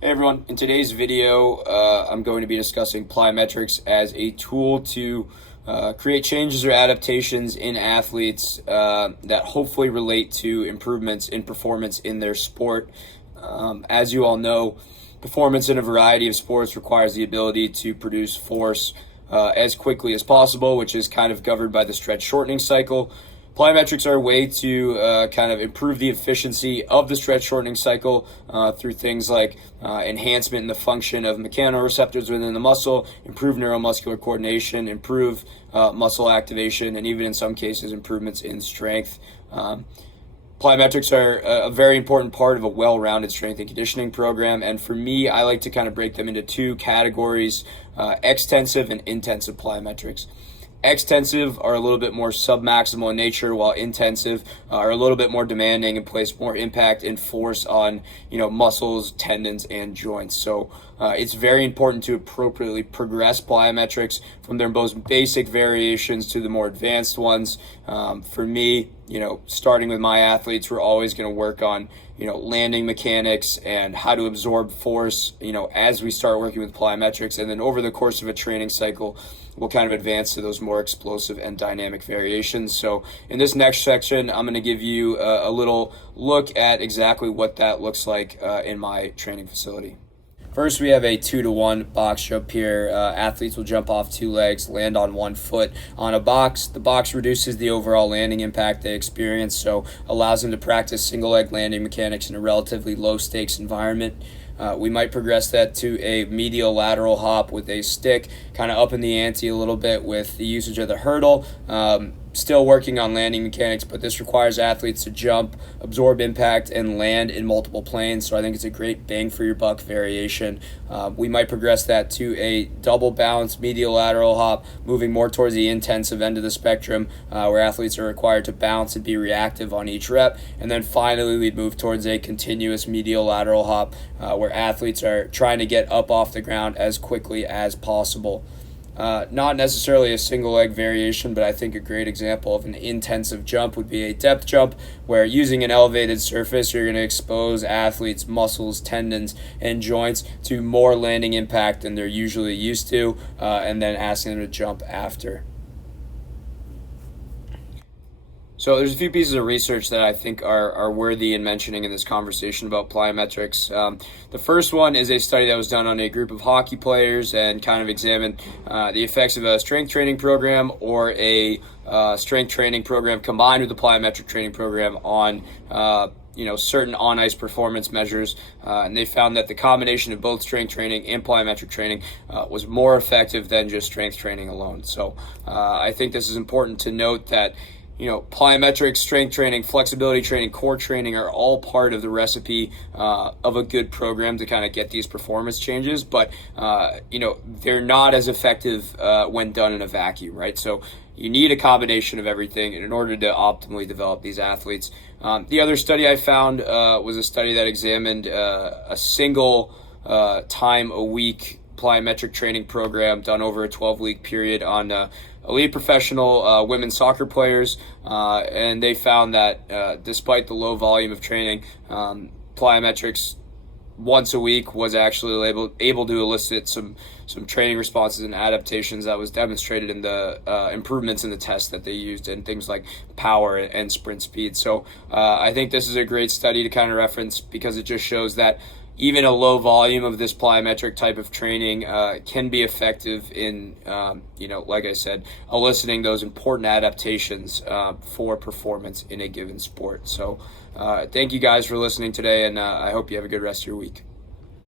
Hey everyone, in today's video, I'm going to be discussing plyometrics as a tool to create changes or adaptations in athletes that hopefully relate to improvements in performance in their sport. As you all know, performance in a variety of sports requires the ability to produce force as quickly as possible, which is kind of governed by the stretch shortening cycle. Plyometrics are a way to kind of improve the efficiency of the stretch shortening cycle through things like enhancement in the function of mechanoreceptors within the muscle, improve neuromuscular coordination, improve muscle activation, and even in some cases improvements in strength. Plyometrics are a very important part of a well-rounded strength and conditioning program, and for me, I like to kind of break them into two categories, extensive and intensive plyometrics. Extensive are a little bit more submaximal in nature, while intensive are a little bit more demanding and place more impact and force on, muscles, tendons, and joints. So it's very important to appropriately progress plyometrics from their most basic variations to the more advanced ones. For me, starting with my athletes, we're always going to work on, landing mechanics and how to absorb force, as we start working with plyometrics. And then over the course of a training cycle, we'll kind of advance to those more explosive and dynamic variations. So in this next section, I'm going to give you a little look at exactly what that looks like in my training facility. First, we have a 2-to-1 box jump here. Athletes will jump off two legs, land on one foot on a box. The box reduces the overall landing impact they experience, so allows them to practice single leg landing mechanics in a relatively low stakes environment. We might progress that to a medial lateral hop with a stick, kind of up in the ante a little bit with the usage of the hurdle. Still working on landing mechanics, but this requires athletes to jump, absorb impact, and land in multiple planes. So I think it's a great bang for your buck variation. We might progress that to a double bounce medial lateral hop, moving more towards the intensive end of the spectrum, where athletes are required to bounce and be reactive on each rep. And then finally, we'd move towards a continuous medial lateral hop, where athletes are trying to get up off the ground as quickly as possible. Not necessarily a single leg variation, but I think a great example of an intensive jump would be a depth jump, where using an elevated surface, you're going to expose athletes' muscles, tendons, and joints to more landing impact than they're usually used to, and then asking them to jump after. So there's a few pieces of research that I think are worthy in mentioning in this conversation about plyometrics. The first one is a study that was done on a group of hockey players and kind of examined the effects of a strength training program or a strength training program combined with the plyometric training program on certain on-ice performance measures, and they found that the combination of both strength training and plyometric training was more effective than just strength training alone. So I think this is important to note that plyometrics, strength training, flexibility training, core training are all part of the recipe of a good program to kind of get these performance changes, but they're not as effective when done in a vacuum, right? So you need a combination of everything in order to optimally develop these athletes. The other study I found was a study that examined a single time a week plyometric training program done over a 12-week period on elite professional women's soccer players, and they found that despite the low volume of training, plyometrics once a week was actually able to elicit some training responses and adaptations that was demonstrated in the improvements in the tests that they used in things like power and sprint speed. So I think this is a great study to kind of reference because it just shows that even a low volume of this plyometric type of training can be effective in, like I said, eliciting those important adaptations for performance in a given sport. So thank you guys for listening today, and I hope you have a good rest of your week.